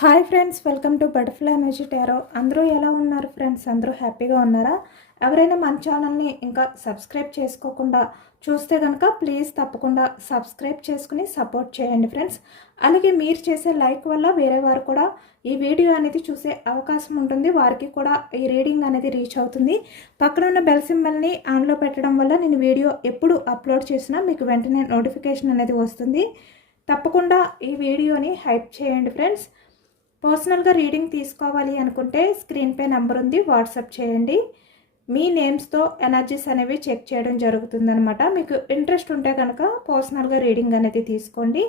Hi friends, welcome to butterfly energy tarot. అందరూ ఎలా ఉన్నారు ఫ్రెండ్స్? అందరూ హ్యాపీగా ఉన్నారా? ఎవరైనా మన ఛానల్ని ఇంకా సబ్స్క్రైబ్ చేసుకోకుండా చూస్తే కనుక ప్లీజ్ తప్పకుండా సబ్స్క్రైబ్ చేసుకుని సపోర్ట్ చేయండి ఫ్రెండ్స్. అలాగే మీరు చేసే లైక్ వల్ల వేరే వారు కూడా ఈ వీడియో అనేది చూసే అవకాశం ఉంటుంది, వారికి కూడా ఈ రీడింగ్ అనేది రీచ్ అవుతుంది. పక్కన ఉన్న బెల్ సింబల్ని ఆన్లో పెట్టడం వల్ల నేను వీడియో ఎప్పుడు అప్లోడ్ చేసినా మీకు వెంటనే నోటిఫికేషన్ అనేది వస్తుంది. తప్పకుండా ఈ వీడియోని హైప్ చేయండి ఫ్రెండ్స్. పర్సనల్గా రీడింగ్ తీసుకోవాలి అనుకుంటే స్క్రీన్పై నెంబర్ ఉంది, వాట్సాప్ చేయండి. మీ నేమ్స్తో ఎనర్జీస్ అనేవి చెక్ చేయడం జరుగుతుందనమాట. మీకు ఇంట్రెస్ట్ ఉంటే కనుక పర్సనల్గా రీడింగ్ అనేది తీసుకోండి.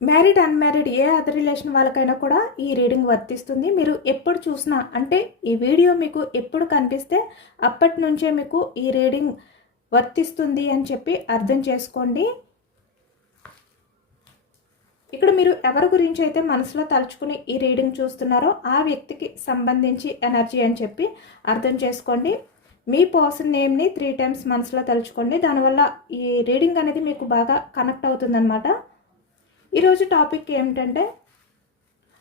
మ్యారీడ్ అన్మ్యారీడ్ ఏ అదర్ రిలేషన్ వాళ్ళకైనా కూడా ఈ రీడింగ్ వర్తిస్తుంది. మీరు ఎప్పుడు చూసినా అంటే ఈ వీడియో మీకు ఎప్పుడు కనిపిస్తే అప్పటి నుంచే మీకు ఈ రీడింగ్ వర్తిస్తుంది అని చెప్పి అర్థం చేసుకోండి. ఇక్కడ మీరు ఎవరి గురించి అయితే మనసులో తలుచుకుని ఈ రీడింగ్ చూస్తున్నారో ఆ వ్యక్తికి సంబంధించి ఎనర్జీ అని చెప్పి అర్థం చేసుకోండి. మీ పర్సన్ నేమ్ని 3 times మనసులో తలుచుకోండి. దానివల్ల ఈ రీడింగ్ అనేది మీకు బాగా కనెక్ట్ అవుతుందన్నమాట. ఈరోజు టాపిక్ ఏమిటంటే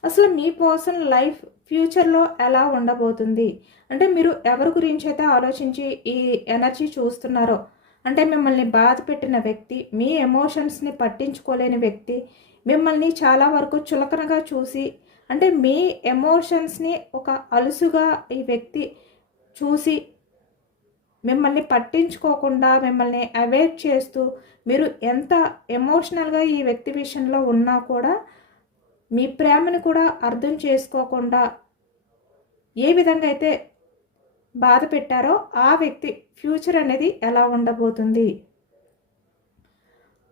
అసలు మీ పర్సన్ లైఫ్ ఫ్యూచర్లో ఎలా ఉండబోతుంది అంటే మీరు ఎవరి గురించి అయితే ఆలోచించి ఈ ఎనర్జీ చూస్తున్నారో అంటే మిమ్మల్ని బాధ పెట్టిన వ్యక్తి, మీ ఎమోషన్స్ని పట్టించుకోలేని వ్యక్తి, మిమ్మల్ని చాలా వరకు చులకనగా చూసి అంటే మీ ఎమోషన్స్ని ఒక అలుసుగా ఈ వ్యక్తి చూసి మిమ్మల్ని పట్టించుకోకుండా మిమ్మల్ని అవాయిడ్ చేస్తూ మీరు ఎంత ఎమోషనల్గా ఈ వ్యక్తి విషయంలో ఉన్నా కూడా మీ ప్రేమను కూడా అర్థం చేసుకోకుండా ఏ విధంగా అయితే బాధ పెట్టారో ఆ వ్యక్తి ఫ్యూచర్ అనేది ఎలా ఉండబోతుంది,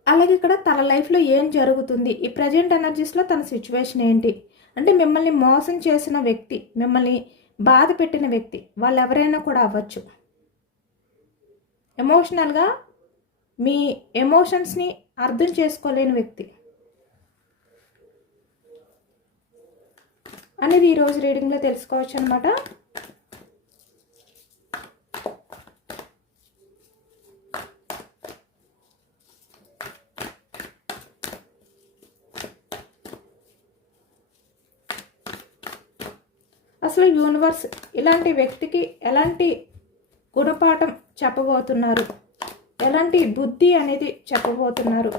అలాగే ఇక్కడ తన లైఫ్లో ఏం జరుగుతుంది, ఈ ప్రజెంట్ ఎనర్జీస్లో తన సిచ్యువేషన్ ఏంటి అంటే మిమ్మల్ని మోసం చేసిన వ్యక్తి, మిమ్మల్ని బాధ పెట్టిన వ్యక్తి, వాళ్ళు ఎవరైనా కూడా అవ్వచ్చు. ఎమోషనల్గా మీ ఎమోషన్స్ని అర్థం చేసుకోలేని వ్యక్తి అనేది ఈరోజు రీడింగ్లో తెలుసుకోవచ్చు అనమాట. అసలు యూనివర్స్ ఇలాంటి వ్యక్తికి ఎలాంటి గుణపాఠం చెప్పబోతున్నారు, ఎలాంటి బుద్ధి అనేది చెప్పబోతున్నారు,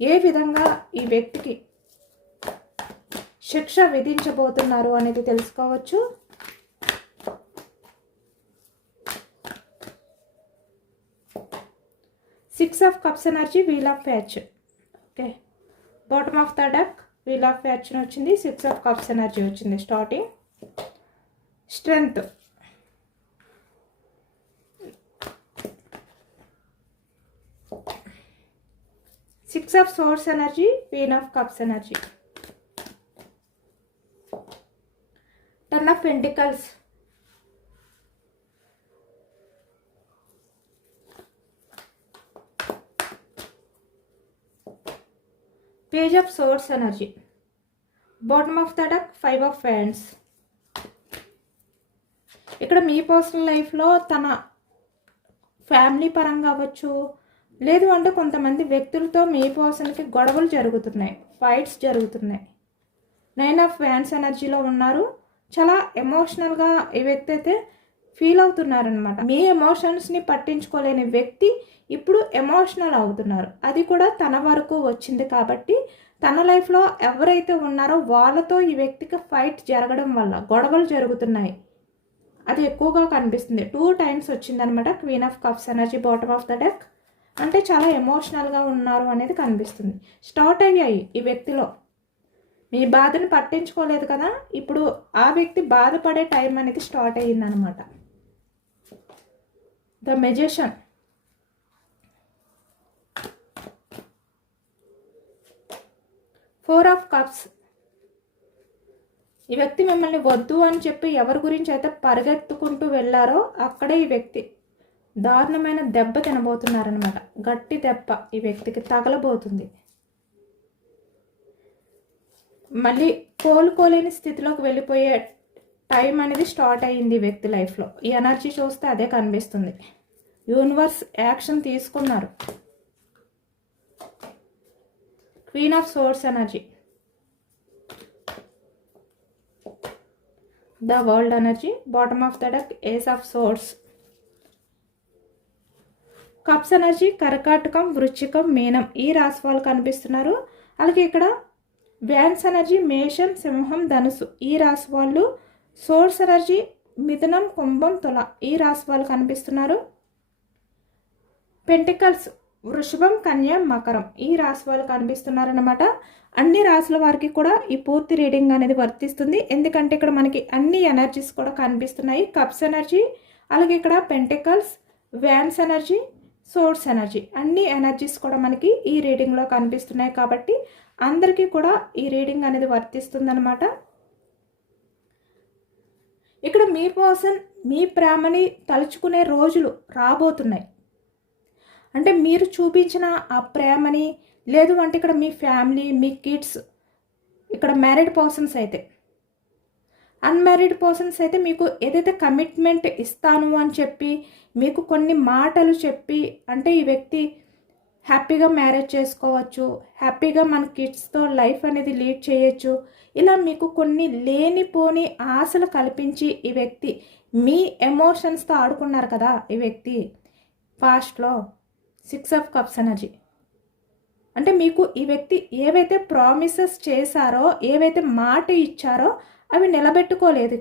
ఏ విధంగా ఈ వ్యక్తికి శిక్ష విధించబోతున్నారు అనేది తెలుసుకోవచ్చు. Six of cups energy, wheel of fate. Okay, bottom of the deck wheel of fate వచ్చింది, 6 ఆఫ్ కప్స్ ఎనర్జీ వచ్చింది. Starting strength, six of swords energy, queen of cups energy, 10 of pentacles, page of swords energy, bottom of the deck 5 of wands. ఇక్కడ మీ personal లైఫ్లో తన family పరంగా అవ్వచ్చు, లేదు అంటే కొంతమంది వ్యక్తులతో మీ పర్సన్కి గొడవలు జరుగుతున్నాయి, ఫైట్స్ జరుగుతున్నాయి. 9 ఆఫ్ వ్యాండ్స్ ఎనర్జీలో ఉన్నారు. చాలా ఎమోషనల్గా ఈ వ్యక్తి అయితే ఫీల్ అవుతున్నారనమాట. మీ ఎమోషన్స్ని పట్టించుకోలేని వ్యక్తి ఇప్పుడు ఎమోషనల్ అవుతున్నారు. అది కూడా తన వరకు వచ్చింది కాబట్టి తన లైఫ్లో ఎవరైతే ఉన్నారో వాళ్ళతో ఈ వ్యక్తికి ఫైట్ జరగడం వల్ల గొడవలు జరుగుతున్నాయి. అది ఎక్కువగా కనిపిస్తుంది. 2 times వచ్చిందనమాట. Queen of cups energy, bottom of the deck అంటే చాలా ఎమోషనల్గా ఉన్నారు అనేది కనిపిస్తుంది. స్టార్ట్ అయ్యాయి ఈ వ్యక్తిలో. మీ బాధను పట్టించుకోలేదు కదా, ఇప్పుడు ఆ వ్యక్తి బాధపడే టైం అనేది స్టార్ట్ అయ్యిందనమాట. The magician, 4 of cups. ఈ వ్యక్తి మిమ్మల్ని వద్దు అని చెప్పి ఎవరి గురించి అయితే పరిగెత్తుకుంటూ వెళ్ళారో అక్కడే ఈ వ్యక్తి దారుణమైన దెబ్బ తినబోతున్నారనమాట. గట్టి దెబ్బ ఈ వ్యక్తికి తగలబోతుంది. మళ్ళీ కోలుకోలేని స్థితిలోకి వెళ్ళిపోయే టైం అనేది స్టార్ట్ అయ్యింది ఈ వ్యక్తి లైఫ్లో. ఈ ఎనర్జీ చూస్తే అదే కనిపిస్తుంది. యూనివర్స్ యాక్షన్ తీసుకున్నారు. Queen of swords energy, the world energy. Bottom of the deck ace of swords. Cups energy కర్కాటకం, వృశ్చికం, మీనం ఈ రాశి వాళ్ళు కనిపిస్తున్నారు. అలాగే ఇక్కడ వ్యాన్స్ ఎనర్జీ మేషం, సింహం, ధనుసు ఈ రాశి వాళ్ళు. సోర్స్ ఎనర్జీ మిథునం, కుంభం, తుల ఈ రాశి వాళ్ళు కనిపిస్తున్నారు. పెంటికల్స్ వృషభం, కన్య, మకరం ఈ రాశి వాళ్ళు కనిపిస్తున్నారన్నమాట. అన్ని రాశుల వారికి కూడా ఈ పూర్తి రీడింగ్ అనేది వర్తిస్తుంది, ఎందుకంటే ఇక్కడ మనకి అన్ని ఎనర్జీస్ కూడా కనిపిస్తున్నాయి. కప్స్ ఎనర్జీ, అలాగే ఇక్కడ pentacles, wands energy, source energy అన్ని ఎనర్జీస్ కూడా మనకి ఈ రీడింగ్లో కనిపిస్తున్నాయి. కాబట్టి అందరికీ కూడా ఈ రీడింగ్ అనేది వర్తిస్తుంది అనమాట. ఇక్కడ మీ పర్సన్ మీ ప్రేమని తలుచుకునే రోజులు రాబోతున్నాయి. అంటే మీరు చూపించిన ఆ ప్రేమని, లేదు అంటే ఇక్కడ మీ ఫ్యామిలీ, మీ కిడ్స్, ఇక్కడ మ్యారీడ్ పర్సన్స్ అయితే, అన్మ్యారీడ్ పర్సన్స్ అయితే మీకు ఏదైతే కమిట్మెంట్ ఇస్తాను అని చెప్పి మీకు కొన్ని మాటలు చెప్పి, అంటే ఈ వ్యక్తి హ్యాపీగా మ్యారేజ్ చేసుకోవచ్చు, హ్యాపీగా మన కిడ్స్తో లైఫ్ అనేది లీడ్ చేయొచ్చు, ఇలా మీకు కొన్ని లేనిపోని ఆశలు కల్పించి ఈ వ్యక్తి మీ ఎమోషన్స్తో ఆడుకున్నారు కదా ఈ వ్యక్తి పాస్ట్లో. 6 ఆఫ్ కప్స్ ఎనర్జీ అంటే మీకు ఈ వ్యక్తి ఏవైతే ప్రామిసెస్ చేశారో, ఏవైతే మాట ఇచ్చారో అవి నిలబెట్టుకోలేదు.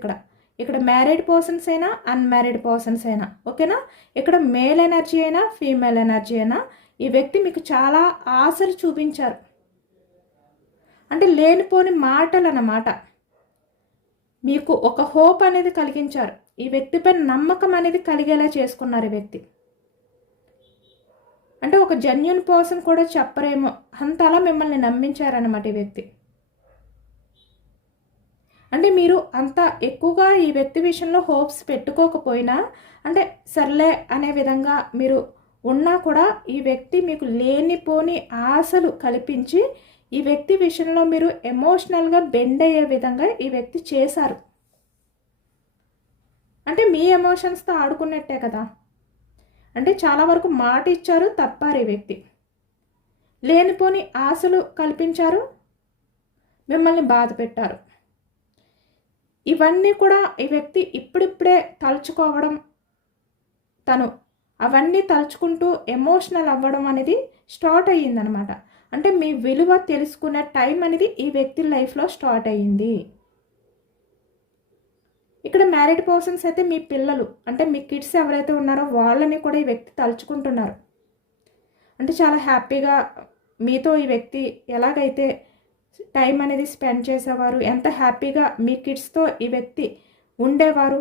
ఇక్కడ మ్యారీడ్ పర్సన్స్ అయినా అన్మ్యారీడ్ పర్సన్స్ అయినా, ఓకేనా. ఇక్కడ మేల్ ఎనర్జీ అయినా ఫీమేల్ ఎనర్జీ అయినా ఈ వ్యక్తి మీకు చాలా ఆశలు చూపించారు, అంటే లేనిపోని మాటలు అన్నమాట. మీకు ఒక హోప్ అనేది కలిగించారు, ఈ వ్యక్తిపై నమ్మకం అనేది కలిగేలా చేసుకున్నారు ఈ వ్యక్తి. అంటే ఒక జెన్యూన్ పర్సన్ కూడా చెప్పరేమో అంతలా మిమ్మల్ని నమ్మించారన్నమాట ఈ వ్యక్తి. అంటే మీరు అంత ఎక్కువగా ఈ వ్యక్తి విషయంలో హోప్స్ పెట్టుకోకపోయినా, అంటే సర్లే అనే విధంగా మీరు ఉన్నా కూడా ఈ వ్యక్తి మీకు లేనిపోని ఆశలు కల్పించి ఈ వ్యక్తి విషయంలో మీరు ఎమోషనల్గా బెండ్ అయ్యే విధంగా ఈ వ్యక్తి చేశారు. అంటే మీ ఎమోషన్స్తో ఆడుకున్నట్టే కదా. అంటే చాలా వరకు మాట ఇచ్చారు, తప్పారు ఈ వ్యక్తి. లేనిపోని ఆశలు కల్పించారు, మిమ్మల్ని బాధ పెట్టారు. ఇవన్నీ కూడా ఈ వ్యక్తి ఇప్పుడిప్పుడే తలుచుకోవడం, తను అవన్నీ తలుచుకుంటూ ఎమోషనల్ అవ్వడం అనేది స్టార్ట్ అయ్యిందనమాట. అంటే మీ విలువ తెలుసుకునే టైం అనేది ఈ వ్యక్తి లైఫ్లో స్టార్ట్ అయ్యింది. ఇక్కడ మ్యారీడ్ పర్సన్స్ అయితే మీ పిల్లలు, అంటే మీ కిడ్స్ ఎవరైతే ఉన్నారో వాళ్ళని కూడా ఈ వ్యక్తి తలుచుకుంటున్నారు. అంటే చాలా హ్యాపీగా మీతో ఈ వ్యక్తి ఎలాగైతే టైం అనేది స్పెండ్ చేసేవారు, ఎంత హ్యాపీగా మీ కిడ్స్తో ఈ వ్యక్తి ఉండేవారు,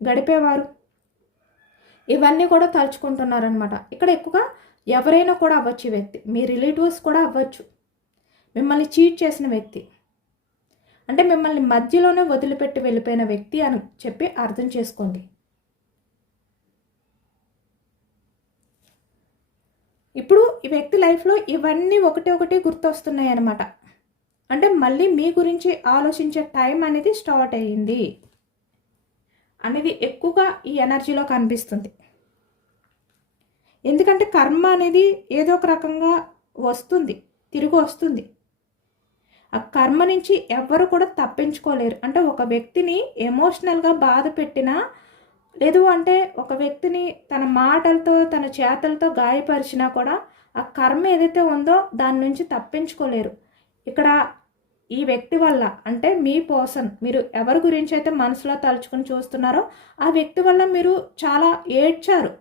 గడిపేవారు, ఇవన్నీ కూడా తలుచుకుంటున్నారనమాట. ఇక్కడ ఎక్కువగా ఎవరైనా కూడా అవ్వచ్చు ఈ వ్యక్తి, మీ రిలేటివ్స్ కూడా అవ్వచ్చు, మిమ్మల్ని చీట్ చేసిన వ్యక్తి, అంటే మిమ్మల్ని మధ్యలోనే వదిలిపెట్టి వెళ్ళిపోయిన వ్యక్తి అని చెప్పి అర్థం చేసుకోండి. ఇప్పుడు ఈ వ్యక్తి లైఫ్లో ఇవన్నీ ఒకటి ఒకటి గుర్తొస్తున్నాయి అన్నమాట. అంటే మళ్ళీ మీ గురించి ఆలోచించే టైం అనేది స్టార్ట్ అయ్యింది అనేది ఎక్కువగా ఈ ఎనర్జీలో కనిపిస్తుంది. ఎందుకంటే కర్మ అనేది ఏదో ఒక రకంగా వస్తుంది, తిరిగి వస్తుంది. ఆ కర్మ నుంచి ఎవ్వరు కూడా తప్పించుకోలేరు. అంటే ఒక వ్యక్తిని ఎమోషనల్గా బాధ పెట్టినా, లేదు అంటే ఒక వ్యక్తిని తన మాటలతో తన చేతలతో గాయపరిచినా కూడా ఆ కర్మ ఏదైతే ఉందో దాని నుంచి తప్పించుకోలేరు. ఇక్కడ ఈ వ్యక్తి వల్ల, అంటే మీ పర్సన్, మీరు ఎవరి గురించి అయితే మనసులో తలుచుకుని చూస్తున్నారో ఆ వ్యక్తి వల్ల మీరు చాలా ఏడ్చారు.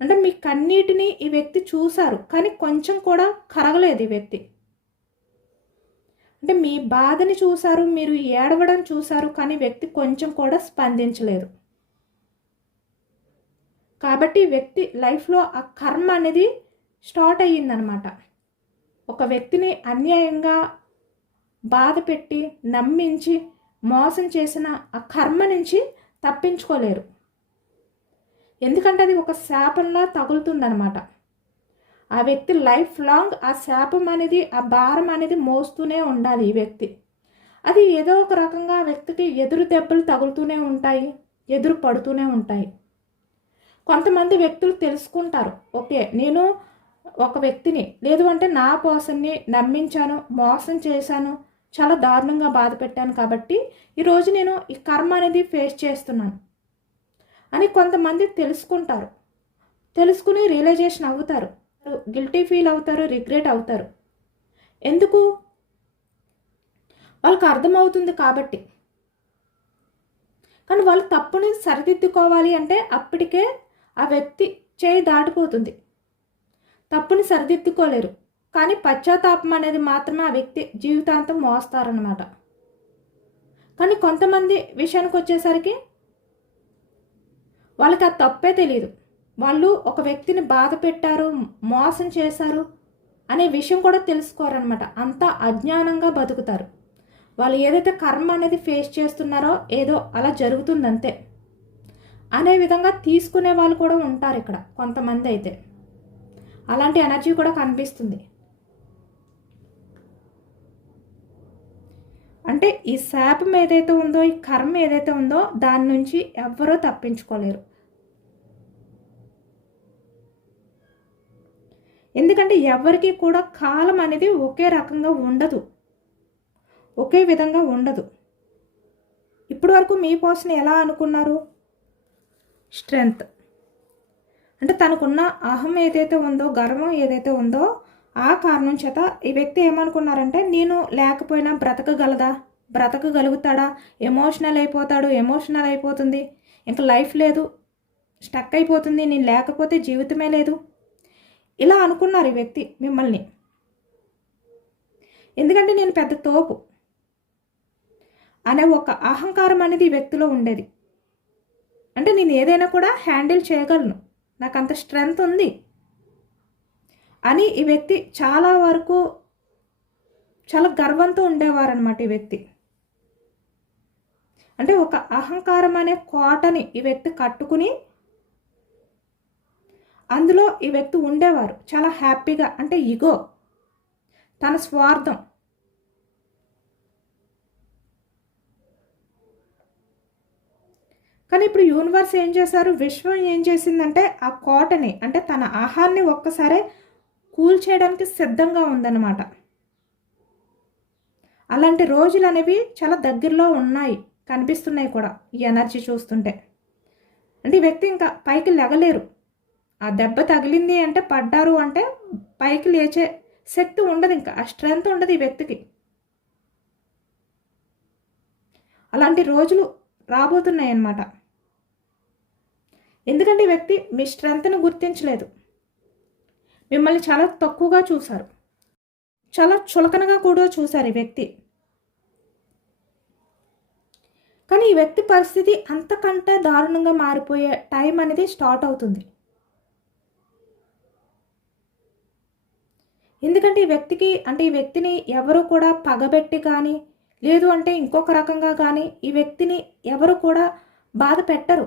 అంటే మీ కన్నీటిని ఈ వ్యక్తి చూశారు, కానీ కొంచెం కూడా కరగలేదు ఈ వ్యక్తి. అంటే మీ బాధని చూశారు, మీరు ఏడవడం చూశారు, కానీ వ్యక్తి కొంచెం కూడా స్పందించలేదు. కాబట్టి వ్యక్తి లైఫ్లో ఆ కర్మ అనేది స్టార్ట్ అయ్యిందనమాట. ఒక వ్యక్తిని అన్యాయంగా బాధ పెట్టి నమ్మించి మోసం చేసిన ఆ కర్మ నుంచి తప్పించుకోలేరు. ఎందుకంటే అది ఒక శాపంలా తగులుతుందనమాట. ఆ వ్యక్తి లైఫ్ లాంగ్ ఆ శాపం అనేది, ఆ భారం అనేది మోస్తూనే ఉండాలి ఈ వ్యక్తి. అది ఏదో ఒక రకంగా ఆ వ్యక్తికి ఎదురు దెబ్బలు తగులుతూనే ఉంటాయి, ఎదురు పడుతూనే ఉంటాయి. కొంతమంది వ్యక్తులు తెలుసుకుంటారు, ఓకే నేను ఒక వ్యక్తిని, లేదు అంటే నా పర్సన్ని నమ్మించాను, మోసం చేశాను, చాలా దారుణంగా బాధ పెట్టాను కాబట్టి ఈరోజు నేను ఈ కర్మ అనేది ఫేస్ చేస్తున్నాను అని కొంతమంది తెలుసుకుంటారు, తెలుసుకుని రియలైజేషన్ అవుతారు, గిల్టీ ఫీల్ అవుతారు, రిగ్రెట్ అవుతారు. ఎందుకు? వాళ్ళకి అర్థమవుతుంది కాబట్టి. కానీ వాళ్ళు తప్పుని సరిదిద్దుకోవాలి అంటే అప్పటికే ఆ వ్యక్తి చేయి దాటిపోతుంది. తప్పుని సరిదిద్దుకోలేరు, కానీ పశ్చాత్తాపం అనేది మాత్రమే ఆ వ్యక్తి జీవితాంతం మోస్తారనమాట. కానీ కొంతమంది విషయానికి వచ్చేసరికి వాళ్ళకి ఆ తప్పే తెలియదు. వాళ్ళు ఒక వ్యక్తిని బాధ పెట్టారు, మోసం చేశారు అనే విషయం కూడా తెలుసుకోరనమాట. అంతా అజ్ఞానంగా బతుకుతారు. వాళ్ళు ఏదైతే కర్మ అనేది ఫేస్ చేస్తున్నారో ఏదో అలా జరుగుతుందంతే అనే విధంగా తీసుకునే వాళ్ళు కూడా ఉంటారు ఇక్కడ కొంతమంది. అయితే అలాంటి ఎనర్జీ కూడా కనిపిస్తుంది. అంటే ఈ శాపం ఏదైతే ఉందో, ఈ కర్మ ఏదైతే ఉందో దాని నుంచి ఎవ్వరూ తప్పించుకోలేరు. ఎందుకంటే ఎవరికి కూడా కాలం అనేది ఒకే రకంగా ఉండదు, ఒకే విధంగా ఉండదు. ఇప్పటి వరకు మీ పర్సన్ ఎలా అనుకున్నారు? స్ట్రెంగ్త్ అంటే తనకున్న అహం ఏదైతే ఉందో, గర్వం ఏదైతే ఉందో ఆ కారణం చేత ఈ వ్యక్తి ఏమనుకున్నారంటే నేను లేకపోయినా బ్రతకగలుగుతాడా, ఎమోషనల్ అయిపోతుంది, ఇంకా లైఫ్ లేదు, స్టక్ అయిపోతుంది, నేను లేకపోతే జీవితమే లేదు, ఇలా అనుకున్నారు ఈ వ్యక్తి మిమ్మల్ని. ఎందుకంటే నేను పెద్ద తోపు అనే ఒక అహంకారం అనేది ఈ వ్యక్తిలో ఉండేది. అంటే నేను ఏదైనా కూడా హ్యాండిల్ చేయగలను, నాకు అంత స్ట్రెంగ్త్ ఉంది అని ఈ వ్యక్తి చాలా వరకు చాలా గర్వంతో ఉండేవారనమాట ఈ వ్యక్తి. అంటే ఒక అహంకారం అనే కోటని ఈ వ్యక్తి కట్టుకుని అందులో ఈ వ్యక్తి ఉండేవారు చాలా హ్యాపీగా. అంటే ఈగో, తన స్వార్థం. కానీ ఇప్పుడు యూనివర్స్ ఏం చేశారు, విశ్వం ఏం చేసిందంటే ఆ కోటని అంటే తన ఆహాన్ని ఒక్కసారి కూల్చేయడానికి సిద్ధంగా ఉందన్నమాట. అలాంటి రోజులు అనేవి చాలా దగ్గరలో ఉన్నాయి, కనిపిస్తున్నాయి కూడా ఈ ఎనర్జీ చూస్తుంటే. అంటే ఈ వ్యక్తి ఇంకా పైకి లెగలేరు. ఆ దెబ్బ తగిలింది అంటే, పడ్డారు అంటే పైకి లేచే శక్తి ఉండదు, ఇంకా ఆ స్ట్రెంగ్త్ ఉండదు ఈ వ్యక్తికి. అలాంటి రోజులు రాబోతున్నాయి అన్నమాట. ఎందుకంటే ఈ వ్యక్తి మీ స్ట్రెంగ్త్ని గుర్తించలేదు, మిమ్మల్ని చాలా తక్కువగా చూశారు, చాలా చులకనగా కూడా చూశారు ఈ వ్యక్తి. కానీ ఈ వ్యక్తి పరిస్థితి అంతకంటే దారుణంగా మారిపోయే టైం అనేది స్టార్ట్ అవుతుంది. ఎందుకంటే ఈ వ్యక్తికి అంటే ఈ వ్యక్తిని ఎవరు కూడా పగబెట్టి కానీ లేదు అంటే ఇంకొక రకంగా కానీ ఈ వ్యక్తిని ఎవరు కూడా బాధ పెట్టరు.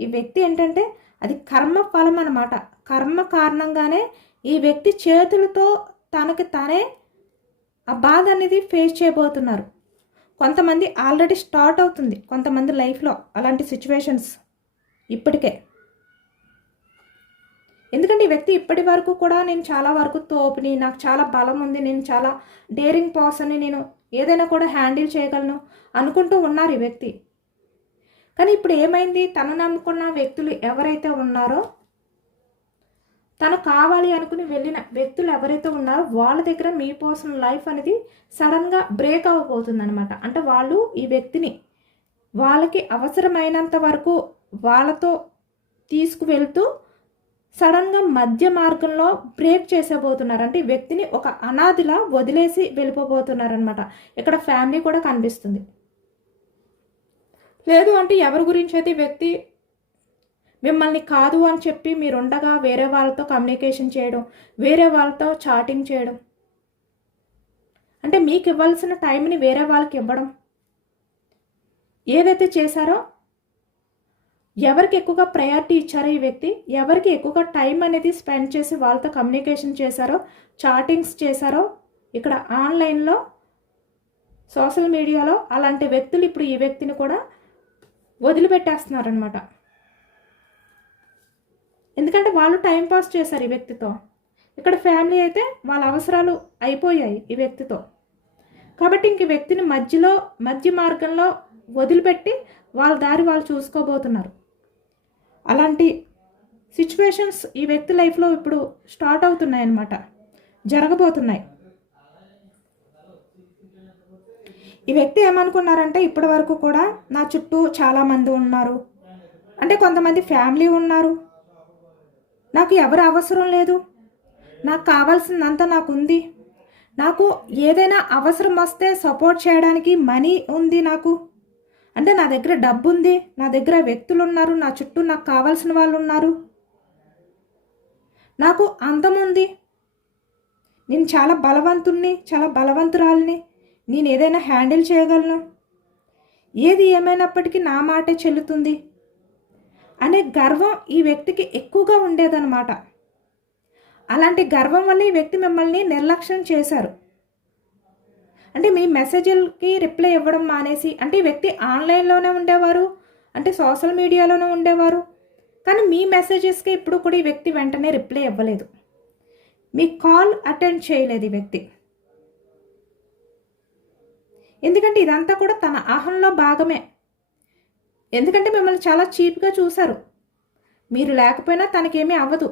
ఈ వ్యక్తి ఏంటంటే అది కర్మ ఫలం అన్నమాట. కర్మ కారణంగానే ఈ వ్యక్తి చేతులతో తనకి తానే ఆ బాధ అనేది ఫేస్ చేయబోతున్నారు. కొంతమంది ఆల్రెడీ స్టార్ట్ అవుతుంది, కొంతమంది లైఫ్లో అలాంటి సిచ్యువేషన్స్ ఇప్పటికే. ఎందుకంటే ఈ వ్యక్తి ఇప్పటి వరకు కూడా నేను చాలా వరకు తోపుని, నాకు చాలా బలం ఉంది, నేను చాలా డేరింగ్ పర్సన్ని, నేను ఏదైనా కూడా హ్యాండిల్ చేయగలను అనుకుంటూ ఉన్నారు ఈ వ్యక్తి. కానీ ఇప్పుడు ఏమైంది, తను నమ్ముకున్న వ్యక్తులు ఎవరైతే ఉన్నారో, తను కావాలి అనుకుని వెళ్ళిన వ్యక్తులు ఎవరైతే ఉన్నారో వాళ్ళ దగ్గర మీ పర్సనల్ లైఫ్ అనేది సడన్గా బ్రేక్ అవ్వబోతుంది అనమాట. అంటే వాళ్ళు ఈ వ్యక్తిని వాళ్ళకి అవసరమైనంత వరకు వాళ్ళతో తీసుకువెళ్తూ సడన్గా మధ్య మార్గంలో బ్రేక్ చేసేబోతున్నారు. అంటే ఈ వ్యక్తిని ఒక అనాదిలా వదిలేసి వెళ్ళిపోబోతున్నారనమాట. ఇక్కడ ఫ్యామిలీ కూడా కనిపిస్తుంది. లేదు అంటే ఎవరి గురించి అయితే ఈ వ్యక్తి మిమ్మల్ని కాదు అని చెప్పి మీరుండగా వేరే వాళ్ళతో కమ్యూనికేషన్ చేయడం, వేరే వాళ్ళతో చాటింగ్ చేయడం, అంటే మీకు ఇవ్వాల్సిన టైంని వేరే వాళ్ళకి ఇవ్వడం, ఏదైతే చేశారో, ఎవరికి ఎక్కువగా ప్రయారిటీ ఇచ్చారో ఈ వ్యక్తి, ఎవరికి ఎక్కువగా టైం అనేది స్పెండ్ చేసి వాళ్ళతో కమ్యూనికేషన్ చేశారో, చాటింగ్స్ చేశారో, ఇక్కడ ఆన్లైన్లో సోషల్ మీడియాలో అలాంటి వ్యక్తులు ఇప్పుడు ఈ వ్యక్తిని కూడా వదిలిపెట్టేస్తున్నారనమాట. ఎందుకంటే వాళ్ళు టైంపాస్ చేశారు ఈ వ్యక్తితో. ఇక్కడ ఫ్యామిలీ అయితే వాళ్ళ అవసరాలు అయిపోయాయి ఈ వ్యక్తితో. కాబట్టి ఇంక వ్యక్తిని మధ్య మార్గంలో వదిలిపెట్టి వాళ్ళ దారి వాళ్ళు చూసుకోబోతున్నారు. అలాంటి సిచ్యువేషన్స్ ఈ వ్యక్తి లైఫ్లో ఇప్పుడు స్టార్ట్ అవుతున్నాయి అన్నమాట, జరగబోతున్నాయి. ఈ వ్యక్తి ఏమనుకున్నారంటే ఇప్పటి వరకు కూడా నా చుట్టూ చాలామంది ఉన్నారు, అంటే కొంతమంది ఫ్యామిలీ ఉన్నారు, నాకు ఎవరు అవసరం లేదు, నాకు కావాల్సిందంతా నాకు ఉంది, నాకు ఏదైనా అవసరం వస్తే సపోర్ట్ చేయడానికి మనీ ఉంది, నాకు అంటే నా దగ్గర డబ్బు ఉంది, నా దగ్గర వ్యక్తులు ఉన్నారు, నా చుట్టూ నాకు కావాల్సిన వాళ్ళు ఉన్నారు, నాకు అందం ఉంది, నేను చాలా బలవంతుణ్ణి, చాలా బలవంతురాలిని, నేను ఏదైనా హ్యాండిల్ చేయగలను, ఏది ఏమైనప్పటికీ నా మాటే చెల్లుతుంది అనే గర్వం ఈ వ్యక్తికి ఎక్కువగా ఉండేదన్నమాట. అలాంటి గర్వం వల్ల ఈ వ్యక్తి మిమ్మల్ని నిర్లక్ష్యం చేశారు. అంటే మీ మెసేజ్లకి రిప్లై ఇవ్వడం మానేసి, అంటే ఈ వ్యక్తి ఆన్లైన్లోనే ఉండేవారు, అంటే సోషల్ మీడియాలోనే ఉండేవారు, కానీ మీ మెసేజెస్కి ఇప్పుడు కూడా ఈ వ్యక్తి వెంటనే రిప్లై ఇవ్వలేదు, మీ కాల్ అటెండ్ చేయలేదు ఈ వ్యక్తి. ఎందుకంటే ఇదంతా కూడా తన అహంలో భాగమే. ఎందుకంటే మిమ్మల్ని చాలా చీప్గా చూశారు, మీరు లేకపోయినా తనకేమీ అవ్వదు,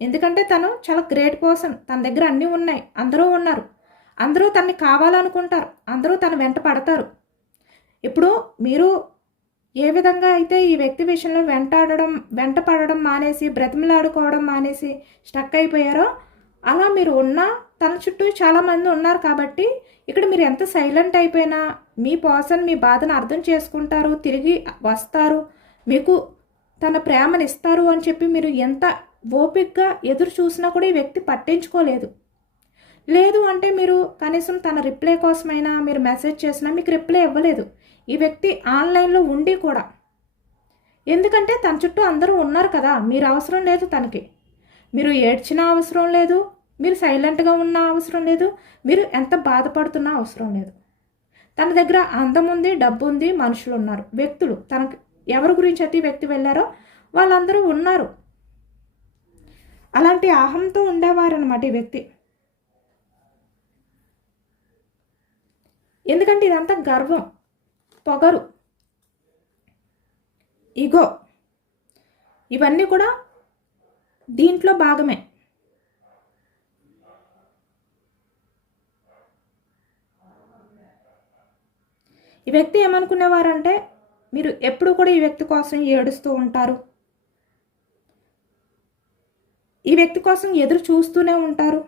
ఎందుకంటే తను చాలా గ్రేట్ పర్సన్, తన దగ్గర అన్నీ ఉన్నాయి, అందరూ ఉన్నారు, అందరూ తనని కావాలనుకుంటారు, అందరూ తన వెంట పడతారు. ఇప్పుడు మీరు ఏ విధంగా అయితే ఈ వ్యక్తి విషయంలో వెంట పడడం మానేసి, బ్రతిమలాడుకోవడం మానేసి స్టక్ అయిపోయారో, అలా మీరు ఉన్నా తన చుట్టూ చాలామంది ఉన్నారు. కాబట్టి ఇక్కడ మీరు ఎంత సైలెంట్ అయిపోయినా మీ పర్సన్ మీ బాధను అర్థం చేసుకుంటారు, తిరిగి వస్తారు, మీకు తన ప్రేమను ఇస్తారు అని చెప్పి మీరు ఎంత ఓపికగా ఎదురు చూసినా కూడా ఈ వ్యక్తి పట్టించుకోలేదు. లేదు అంటే మీరు కనీసం తన రిప్లై కోసమైనా మీరు మెసేజ్ చేసినా మీకు రిప్లై ఇవ్వలేదు ఈ వ్యక్తి ఆన్లైన్లో ఉండి కూడా. ఎందుకంటే తన చుట్టూ అందరూ ఉన్నారు కదా, మీరు అవసరం లేదు తనకి, మీరు ఏడ్చినా అవసరం లేదు, మీరు సైలెంట్గా ఉన్న అవసరం లేదు, మీరు ఎంత బాధపడుతున్నా అవసరం లేదు. తన దగ్గర అందం ఉంది, డబ్బు ఉంది, మనుషులు ఉన్నారు, వ్యక్తులు, తనకు ఎవరి గురించి అయితే వ్యక్తి వెళ్ళారో వాళ్ళందరూ ఉన్నారు. అలాంటి అహంతో ఉండేవారనమాట ఈ వ్యక్తి. ఎందుకంటే ఇదంతా గర్వం, పొగరు, ఈగో, ఇవన్నీ కూడా దీంట్లో భాగమే. ఈ వ్యక్తి ఏమనుకునేవారంటే మీరు ఎప్పుడు కూడా ఈ వ్యక్తి కోసం ఏడుస్తూ ఉంటారు, ఈ వ్యక్తి కోసం ఎదురు చూస్తూనే ఉంటారు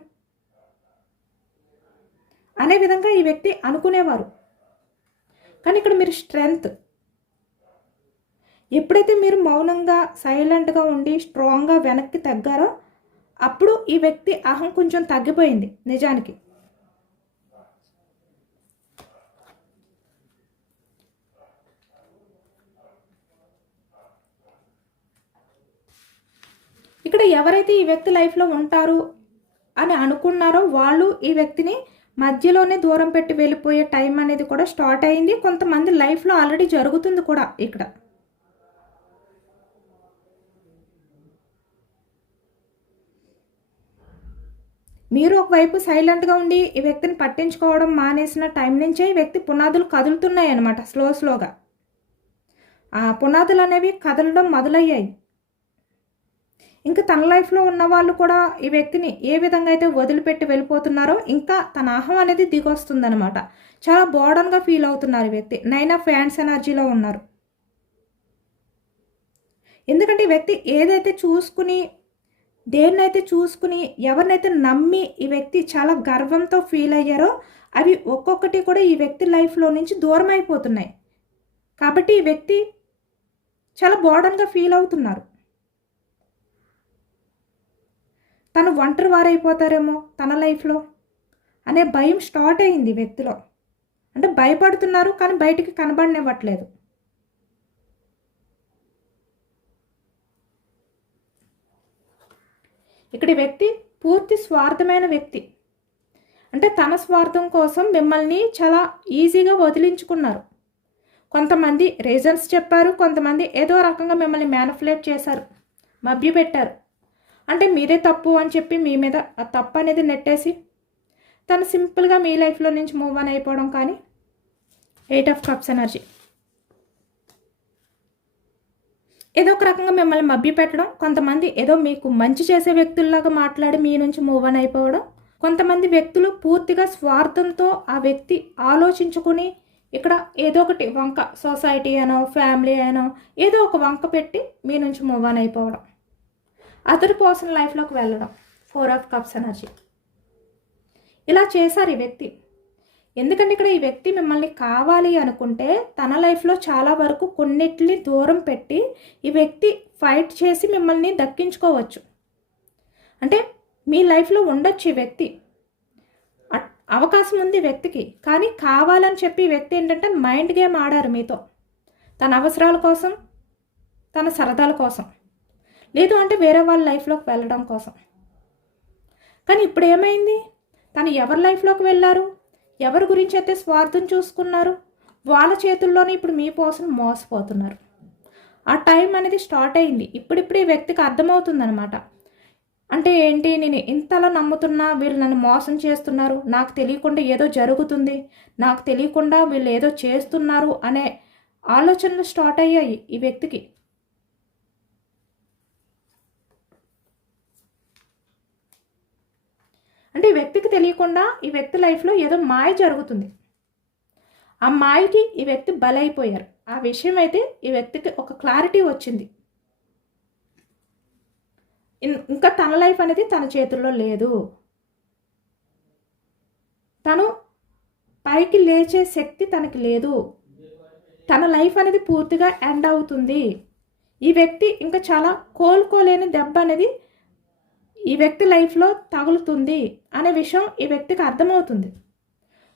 అనే విధంగా ఈ వ్యక్తి అనుకునేవారు. కానీ ఇక్కడ మీరు స్ట్రెంగ్త్, ఎప్పుడైతే మీరు మౌనంగా సైలెంట్గా ఉండి స్ట్రాంగ్గా వెనక్కి తగ్గారో అప్పుడు ఈ వ్యక్తి అహం కొంచెం తగ్గిపోయింది నిజానికి. ఇక్కడ ఎవరైతే ఈ వ్యక్తి లైఫ్లో ఉంటారు అని అనుకున్నారో వాళ్ళు ఈ వ్యక్తిని మధ్యలోనే దూరం పెట్టి వెళ్ళిపోయే టైం అనేది కూడా స్టార్ట్ అయింది. కొంతమంది లైఫ్లో ఆల్రెడీ జరుగుతుంది కూడా. ఇక్కడ మీరు ఒకవైపు సైలెంట్గా ఉండి ఈ వ్యక్తిని పట్టించుకోవడం మానేసిన టైం నుంచే ఈ వ్యక్తి పునాదులు కదులుతున్నాయి అన్నమాట. స్లోగా ఆ పునాదులు అనేవి కదలడం మొదలయ్యాయి. ఇంకా తన లైఫ్లో ఉన్న వాళ్ళు కూడా ఈ వ్యక్తిని ఏ విధంగా అయితే వదిలిపెట్టి వెళ్ళిపోతున్నారో ఇంకా తన అహం అనేది దిగొస్తుందనమాట. చాలా బోర్డన్గా ఫీల్ అవుతున్నారు ఈ వ్యక్తి. 9 ఆఫ్ హ్యాండ్స్ ఎనర్జీలో ఉన్నారు. ఎందుకంటే ఈ వ్యక్తి ఏదైతే చూసుకుని, దేన్నైతే చూసుకుని, ఎవరినైతే నమ్మి ఈ వ్యక్తి చాలా గర్వంతో ఫీల్ అయ్యారో అవి ఒక్కొక్కటి కూడా ఈ వ్యక్తి లైఫ్లో నుంచి దూరం అయిపోతున్నాయి. కాబట్టి ఈ వ్యక్తి చాలా బోర్డన్గా ఫీల్ అవుతున్నారు. తను ఒంటరి వారైపోతారేమో తన లైఫ్లో అనే భయం స్టార్ట్ అయింది వ్యక్తిలో. అంటే భయపడుతున్నారు కానీ బయటికి కనబడనివ్వట్లేదు. ఇక్కడ వ్యక్తి పూర్తి స్వార్థమైన వ్యక్తి. అంటే తన స్వార్థం కోసం మిమ్మల్ని చాలా ఈజీగా వదిలించుకున్నారు. కొంతమంది రీజన్స్ చెప్పారు, కొంతమంది ఏదో రకంగా మిమ్మల్ని మ్యానిపులేట్ చేశారు, మభ్యపెట్టారు. అంటే మీరే తప్పు అని చెప్పి మీ మీద ఆ తప్పు అనేది నెట్టేసి తను సింపుల్గా మీ లైఫ్లో నుంచి మూవ్ ఆన్ అయిపోవడం కానీ 8 ఆఫ్ కప్స్ ఎనర్జీ ఏదో ఒక రకంగా మిమ్మల్ని మభ్యపెట్టడం, కొంతమంది ఏదో మీకు మంచి చేసే వ్యక్తుల్లాగా మాట్లాడి మీ నుంచి మూవ్ ఆన్ అయిపోవడం, కొంతమంది వ్యక్తులు పూర్తిగా స్వార్థంతో ఆ వ్యక్తి ఆలోచించుకుని ఇక్కడ ఏదో ఒకటి వంక, సొసైటీ అనో ఫ్యామిలీ అనో ఏదో ఒక వంక పెట్టి మీ నుంచి మూవ్ ఆన్ అయిపోవడం, అదర్ పర్సన్ లైఫ్లోకి వెళ్ళడం 4 ఆఫ్ కప్స్ ఎనర్జీ. ఇలా చేశారు ఈ వ్యక్తి. ఎందుకంటే ఇక్కడ ఈ వ్యక్తి మిమ్మల్ని కావాలి అనుకుంటే తన లైఫ్లో చాలా వరకు కొన్నిటిని దూరం పెట్టి ఈ వ్యక్తి ఫైట్ చేసి మిమ్మల్ని దక్కించుకోవచ్చు. అంటే మీ లైఫ్లో ఉండొచ్చు ఈ వ్యక్తి, అవకాశం ఉంది వ్యక్తికి. కానీ కావాలని చెప్పి ఈ వ్యక్తి ఏంటంటే మైండ్ గేమ్ ఆడారు మీతో, తన అవసరాల కోసం, తన సరదాల కోసం, లేదు అంటే వేరే వాళ్ళ లైఫ్లోకి వెళ్ళడం కోసం. కానీ ఇప్పుడు ఏమైంది, తను ఎవరి లైఫ్లోకి వెళ్ళారు, ఎవరి గురించి అయితే స్వార్థం చూసుకున్నారు, వాళ్ళ చేతుల్లోనే ఇప్పుడు మీ కోసం మోసపోతున్నారు. ఆ టైం అనేది స్టార్ట్ అయింది. ఇప్పుడిప్పుడు ఈ వ్యక్తికి అర్థమవుతుందనమాట. అంటే ఏంటి, నేను ఇంతలా నమ్ముతున్నా, వీళ్ళు నన్ను మోసం చేస్తున్నారు, నాకు తెలియకుండా ఏదో జరుగుతుంది, నాకు తెలియకుండా వీళ్ళు ఏదో చేస్తున్నారు అనే ఆలోచనలు స్టార్ట్ అయ్యాయి ఈ వ్యక్తికి. అంటే ఈ వ్యక్తికి తెలియకుండా ఈ వ్యక్తి లైఫ్లో ఏదో మాయ జరుగుతుంది. ఆ మాయకి ఈ వ్యక్తి బలైపోయారు. ఆ విషయం అయితే ఈ వ్యక్తికి ఒక క్లారిటీ వచ్చింది. ఇంకా తన లైఫ్ అనేది తన చేతుల్లో లేదు, తను పైకి లేచే శక్తి తనకి లేదు, తన లైఫ్ అనేది పూర్తిగా ఎండ్ అవుతుంది. ఈ వ్యక్తి ఇంకా చాలా కోలుకోలేని దెబ్బ అనేది ఈ వ్యక్తి లైఫ్లో తగులుతుంది అనే విషయం ఈ వ్యక్తికి అర్థమవుతుంది.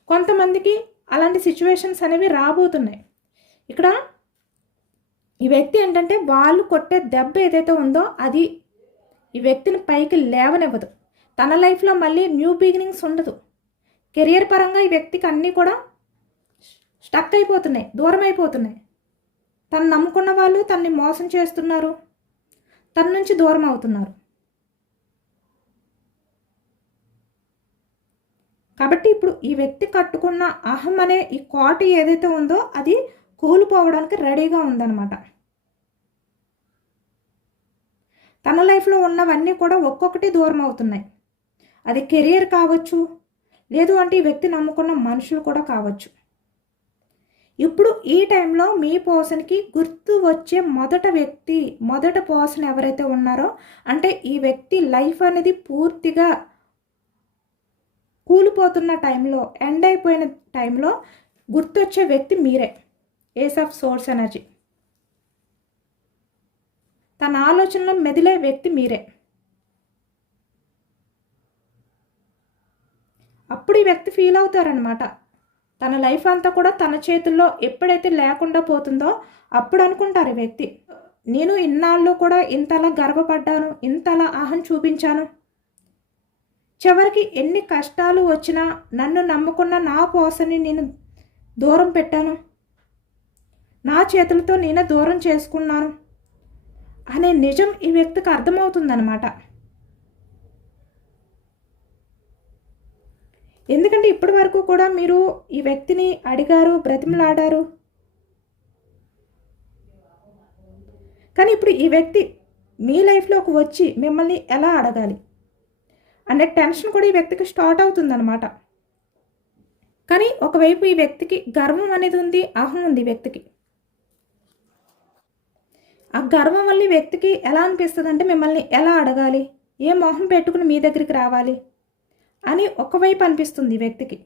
కొంతమందికి అలాంటి సిచ్యువేషన్స్ అనేవి రాబోతున్నాయి. ఇక్కడ ఈ వ్యక్తి ఏంటంటే వాళ్ళు కొట్టే దెబ్బ ఏదైతే ఉందో అది ఈ వ్యక్తిని పైకి లేవనివ్వదు. తన లైఫ్లో మళ్ళీ న్యూ బిగినింగ్స్ ఉండదు. కెరియర్ పరంగా ఈ వ్యక్తికి అన్నీ కూడా స్టక్ అయిపోతున్నాయి, దూరం అయిపోతున్నాయి. తను నమ్ముకున్న వాళ్ళు తనని మోసం చేస్తున్నారు, తన నుంచి దూరం అవుతున్నారు. కాబట్టి ఇప్పుడు ఈ వ్యక్తి కట్టుకున్న అహం అనే ఈ కోట ఏదైతే ఉందో అది కూలిపోవడానికి రెడీగా ఉందన్నమాట. తన లైఫ్లో ఉన్నవన్నీ కూడా ఒక్కొక్కటి దూరం అవుతున్నాయి. అది కెరియర్ కావచ్చు, లేదు అంటే ఈ వ్యక్తి నమ్ముకున్న మనుషులు కూడా కావచ్చు. ఇప్పుడు ఈ టైంలో మీ పర్సన్కి గుర్తు వచ్చే మొదట పర్సన్ ఎవరైతే ఉన్నారో, అంటే ఈ వ్యక్తి లైఫ్ అనేది పూర్తిగా కూలిపోతున్న టైంలో, ఎండ్ అయిపోయిన టైంలో గుర్తొచ్చే వ్యక్తి మీరే. Ace of swords energy. తన ఆలోచనలో మెదిలే వ్యక్తి మీరే. అప్పుడు ఈ వ్యక్తి ఫీల్ అవుతారనమాట, తన లైఫ్ అంతా కూడా తన చేతుల్లో ఎప్పుడైతే లేకుండా పోతుందో అప్పుడు అనుకుంటారు ఈ వ్యక్తి, నేను ఇన్నాళ్ళు కూడా ఇంతలా గర్వపడ్డాను, ఇంతలా అహం చూపించాను, చివరికి ఎన్ని కష్టాలు వచ్చినా నన్ను నమ్ముకున్న నా పర్సన్ని నేను దూరం పెట్టాను, నా చేతులతో నేనే దూరం చేసుకున్నాను అనే నిజం ఈ వ్యక్తికి అర్థమవుతుందన్నమాట. ఎందుకంటే ఇప్పటి వరకు కూడా మీరు ఈ వ్యక్తిని అడిగారు, బ్రతిమలాడారు. కానీ ఇప్పుడు ఈ వ్యక్తి మీ లైఫ్లోకి వచ్చి మిమ్మల్ని ఎలా అడగాలి అనే టెన్షన్ కూడా ఈ వ్యక్తికి స్టార్ట్ అవుతుందన్నమాట. కానీ ఒకవైపు ఈ వ్యక్తికి గర్వం అనేది ఉంది, అహం ఉంది ఈ వ్యక్తికి. ఆ గర్వం వల్ల ఈ వ్యక్తికి ఎలా అనిపిస్తుంది అంటే మిమ్మల్ని ఎలా అడగాలి, ఏ మొహం పెట్టుకుని మీ దగ్గరికి రావాలి అని ఒకవైపు అనిపిస్తుంది ఈ వ్యక్తికి.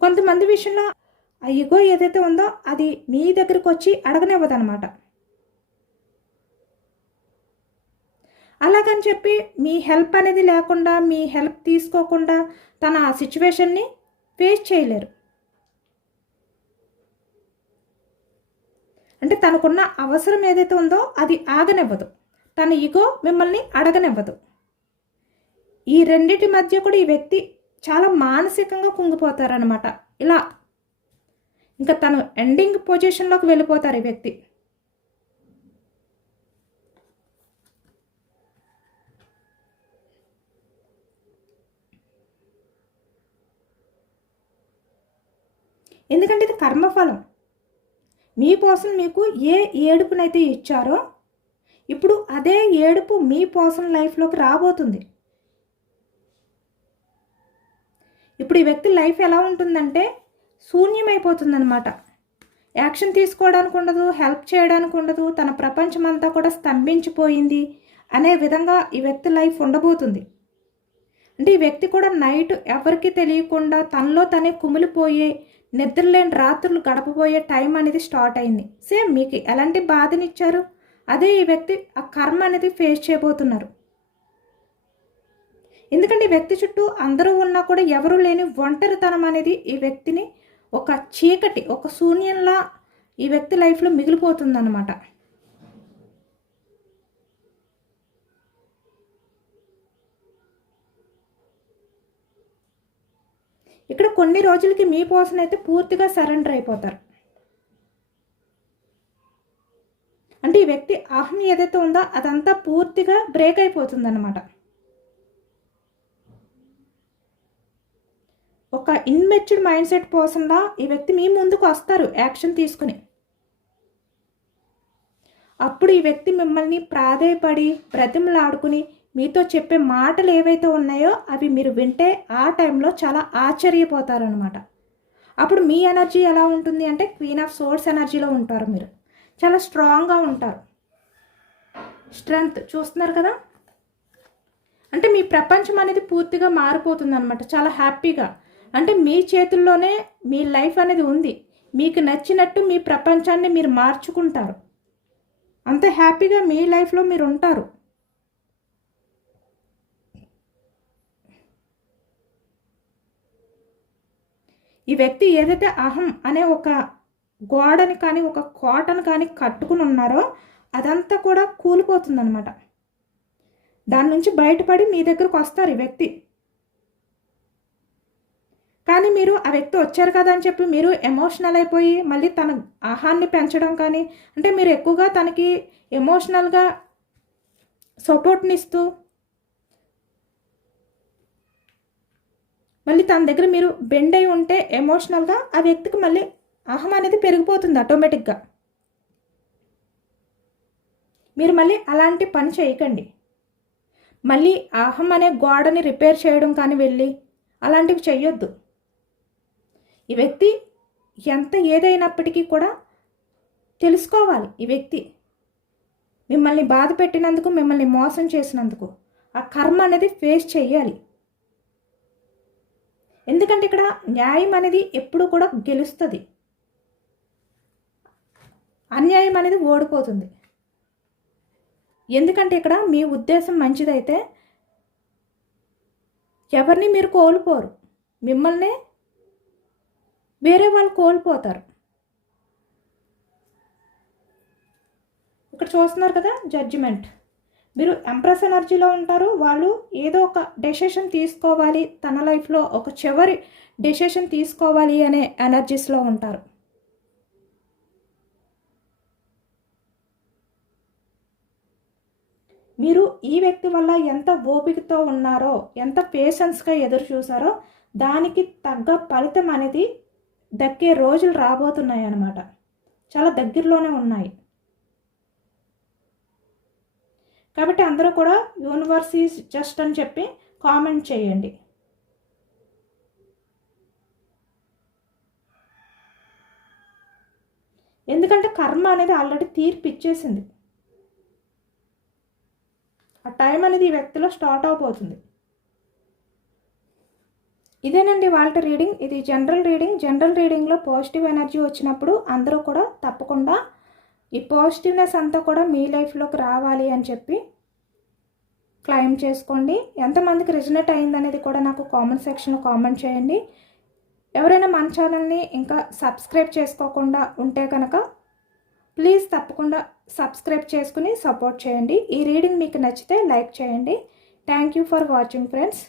కొంతమంది విషయంలో ఆ ఈగో ఏదైతే ఉందో అది మీ దగ్గరికి వచ్చి అడగనివ్వదనమాట. అలాగని చెప్పి మీ హెల్ప్ అనేది లేకుండా, మీ హెల్ప్ తీసుకోకుండా తన ఆ సిచ్యువేషన్ని ఫేస్ చేయలేరు. అంటే తనకున్న అవసరం ఏదైతే ఉందో అది ఆగనివ్వదు, తన ఈగో మిమ్మల్ని అడగనివ్వదు. ఈ రెండిటి మధ్య కూడా ఈ వ్యక్తి చాలా మానసికంగా కుంగిపోతారనమాట. ఇలా ఇంకా తను ఎండింగ్ పొజిషన్లోకి వెళ్ళిపోతారు ఈ వ్యక్తి. ఎందుకంటే ఇది కర్మఫలం. మీ పర్సన్ మీకు ఏ ఏడుపునైతే ఇచ్చారో ఇప్పుడు అదే ఏడుపు మీ పర్సన్ లైఫ్లోకి రాబోతుంది. ఇప్పుడు ఈ వ్యక్తి లైఫ్ ఎలా ఉంటుందంటే శూన్యమైపోతుందన్నమాట. యాక్షన్ తీసుకోవడానికి ఉండదు, హెల్ప్ చేయడానికి ఉండదు, తన ప్రపంచం అంతా కూడా స్తంభించిపోయింది అనే విధంగా ఈ వ్యక్తి లైఫ్ ఉండబోతుంది. అంటే ఈ వ్యక్తి కూడా నైట్ ఎవరికి తెలియకుండా తనలో తనే కుమిలిపోయే, నిద్రలేని రాత్రులు గడపబోయే టైం అనేది స్టార్ట్ అయింది. సేమ్ మీకు ఎలాంటి బాధనిచ్చారు అదే ఈ వ్యక్తి ఆ కర్మ అనేది ఫేస్ చేయబోతున్నారు. ఎందుకంటే ఈ వ్యక్తి చుట్టూ అందరూ ఉన్నా కూడా ఎవరూ లేని ఒంటరితనం అనేది ఈ వ్యక్తిని ఒక చీకటి, ఒక శూన్యంలా ఈ వ్యక్తి లైఫ్లో మిగిలిపోతుందన్నమాట. ఇక్కడ కొన్ని రోజులకి మీ పర్సన్ అయితే పూర్తిగా సరెండర్ అయిపోతారు. అంటే ఈ వ్యక్తి అహం ఏదైతే ఉందో అదంతా పూర్తిగా బ్రేక్ అయిపోతుంది అన్నమాట. ఒక ఇన్మెచ్యూర్డ్ మైండ్ సెట్ పర్సన్లా ఈ వ్యక్తి మీ ముందుకు వస్తారు యాక్షన్ తీసుకుని. అప్పుడు ఈ వ్యక్తి మిమ్మల్ని ప్రాధేయపడి బ్రతిమలాడుకుని మీతో చెప్పే మాటలు ఏవైతే ఉన్నాయో అవి మీరు వింటే ఆ టైంలో చాలా ఆశ్చర్యపోతారనమాట. అప్పుడు మీ ఎనర్జీ ఎలా ఉంటుంది అంటే క్వీన్ ఆఫ్ సోర్స్ ఎనర్జీలో ఉంటారు. మీరు చాలా స్ట్రాంగ్గా ఉంటారు. స్ట్రెంగ్త్ చూస్తున్నారు కదా. అంటే మీ ప్రపంచం అనేది పూర్తిగా మారిపోతుంది అనమాట. చాలా హ్యాపీగా, అంటే మీ చేతుల్లోనే మీ లైఫ్ అనేది ఉంది. మీకు నచ్చినట్టు మీ ప్రపంచాన్ని మీరు మార్చుకుంటారు. అంత హ్యాపీగా మీ లైఫ్లో మీరు ఉంటారు. ఈ వ్యక్తి ఏదైతే అహం అనే ఒక గోడని కానీ ఒక కోటను కానీ కట్టుకుని ఉన్నారో అదంతా కూడా కూలిపోతుందన్నమాట. దాని నుంచి బయటపడి మీ దగ్గరకు వస్తారు ఈ వ్యక్తి. కానీ మీరు ఆ వ్యక్తి వచ్చారు కదా అని చెప్పి మీరు ఎమోషనల్ అయిపోయి మళ్ళీ తన ఆహాన్ని పెంచడం కానీ, అంటే మీరు ఎక్కువగా తనకి ఎమోషనల్గా సపోర్ట్ని ఇస్తూ మళ్ళీ తన దగ్గర మీరు బెండ్ అయి ఉంటే ఎమోషనల్గా ఆ వ్యక్తికి మళ్ళీ అహం అనేది పెరిగిపోతుంది ఆటోమేటిక్గా. మీరు మళ్ళీ అలాంటి పని చేయకండి. మళ్ళీ అహం అనే గోడని రిపేర్ చేయడం కానీ వెళ్ళి అలాంటివి చెయ్యొద్దు. ఈ వ్యక్తి ఎంత ఏదైనప్పటికీ కూడా తెలుసుకోవాలి. ఈ వ్యక్తి మిమ్మల్ని బాధ పెట్టినందుకు, మిమ్మల్ని మోసం చేసినందుకు ఆ కర్మ అనేది ఫేస్ చేయాలి. ఎందుకంటే ఇక్కడ న్యాయం అనేది ఎప్పుడు కూడా గెలుస్తుంది, అన్యాయం అనేది ఓడిపోతుంది. ఎందుకంటే ఇక్కడ మీ ఉద్దేశం మంచిదైతే ఎవరిని మీరు కోల్పోరు, మిమ్మల్నే వేరే వాళ్ళు కోల్పోతారు. ఇక్కడ చూస్తున్నారు కదా జడ్జిమెంట్. మీరు ఎంప్రెస్ ఎనర్జీలో ఉంటారు. వాళ్ళు ఏదో ఒక డెసిషన్ తీసుకోవాలి, తన లైఫ్లో ఒక చివరి డెసిషన్ తీసుకోవాలి అనే ఎనర్జీస్లో ఉంటారు. మీరు ఈ వ్యక్తి వల్ల ఎంత ఓపికతో ఉన్నారో, ఎంత పేషెన్స్గా ఎదురు చూసారో దానికి తగ్గ ఫలితం అనేది దక్కే రోజులు రాబోతున్నాయి అన్నమాట. చాలా దగ్గరలోనే ఉన్నాయి. కాబట్టి అందరూ కూడా యూనివర్స్ ఈజ్ జస్ట్ అని చెప్పి కామెంట్ చేయండి. ఎందుకంటే కర్మ అనేది ఆల్రెడీ తీర్పు ఇచ్చేసింది. ఆ టైం అనేది ఈ వ్యక్తిలో స్టార్ట్ అవబోతుంది. ఇదేనండి వాళ్ళ రీడింగ్. ఇది జనరల్ రీడింగ్. జనరల్ రీడింగ్లో పాజిటివ్ ఎనర్జీ వచ్చినప్పుడు అందరూ కూడా తప్పకుండా ఈ పాజిటివ్నెస్ అంతా కూడా మీ లైఫ్లోకి రావాలి అని చెప్పి క్లెయిమ్ చేసుకోండి. ఎంతమందికి రిజనేట్ అయిందనేది కూడా నాకు కామెంట్ సెక్షన్లో కామెంట్ చేయండి. ఎవరైనా మన ఛానల్ని ఇంకా సబ్స్క్రైబ్ చేసుకోకుండా ఉంటే కనుక ప్లీజ్ తప్పకుండా సబ్స్క్రైబ్ చేసుకుని సపోర్ట్ చేయండి. ఈ రీడింగ్ మీకు నచ్చితే లైక్ చేయండి. Thank you for watching friends.